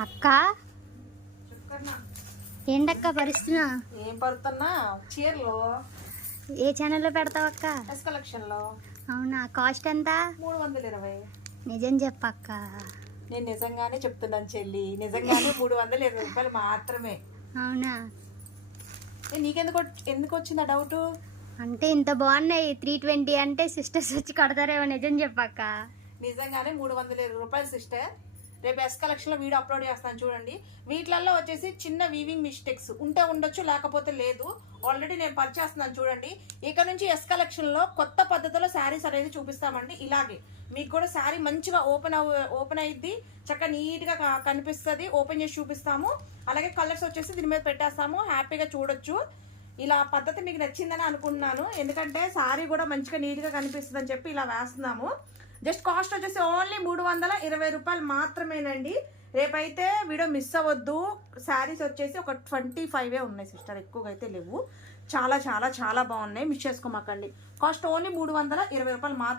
అక్క? ఏంటక్క పరిస్తున్నా ఏం పడుతున్నా? చీరలు? ఏ ఛానల్లో పెడతావు అక్క? ఎస్ కలెక్షన్లో. అవునా? కాస్ట్ ఎంత? మూడు వందల ఇరవై. నిజం చెప్పక్క. నేను నిజంగానే చెప్తున్నాను చెల్లి. నిజంగానే మూడు వందల ఇరవై రూపాయలు మాత్రమే. అవునా? ఏ, నీకెందుకు వచ్- ఎందుకు వచ్చింది ఆ డౌట్ అంటే ఇంత బాగున్నాయి. త్రీ ట్వంటీ అంటే సిస్టర్స్ వచ్చి కడతారేమో నిజం చెప్పక్క. నిజంగానే మూడు వందల ఇరవై రూపాయలు సిస్టర్ రేపు ఎస్ కలెక్షన్లో వీడియో అప్లోడ్ చేస్తాను చూడండి. వీటిలలో వచ్చేసి చిన్న వీవింగ్ మిస్టేక్స్ ఉంటే ఉండొచ్చు లేకపోతే లేదు. ఆల్రెడీ నేను పరిచేస్తున్నాను చూడండి. ఇక నుంచి ఎస్ కలెక్షన్లో కొత్త పద్ధతిలో శారీస్ అనేది చూపిస్తామండి. ఇలాగే మీకు కూడా శారీ మంచిగా ఓపెన్ ఓపెన్ అయ్యిద్ది చక్కగా నీట్గా కనిపిస్తుంది. ఓపెన్ చేసి చూపిస్తాము. అలాగే కలర్స్ వచ్చేసి దీని మీద పెట్టేస్తాము. హ్యాపీగా చూడొచ్చు. ఇలా పద్ధతి మీకు నచ్చిందని అనుకుంటున్నాను. ఎందుకంటే సారీ కూడా మంచిగా నీట్గా కనిపిస్తుంది అని చెప్పి ఇలా వేస్తున్నాము. జస్ట్ కాస్ట్ వచ్చేసి ఓన్లీ మూడు వందల ఇరవై రూపాయలు మాత్రమేనండి. రేపైతే వీడియో మిస్ అవ్వద్దు. శారీస్ వచ్చేసి ఒక ట్వంటీ ఫైవే ఉన్నాయి సిస్టర్ ఎక్కువగా అయితే లేవు. చాలా చాలా చాలా బాగున్నాయి. మిస్ చేసుకోమాకండి. కాస్ట్ ఓన్లీ మూడు వందల ఇరవై రూపాయలు మాత్రం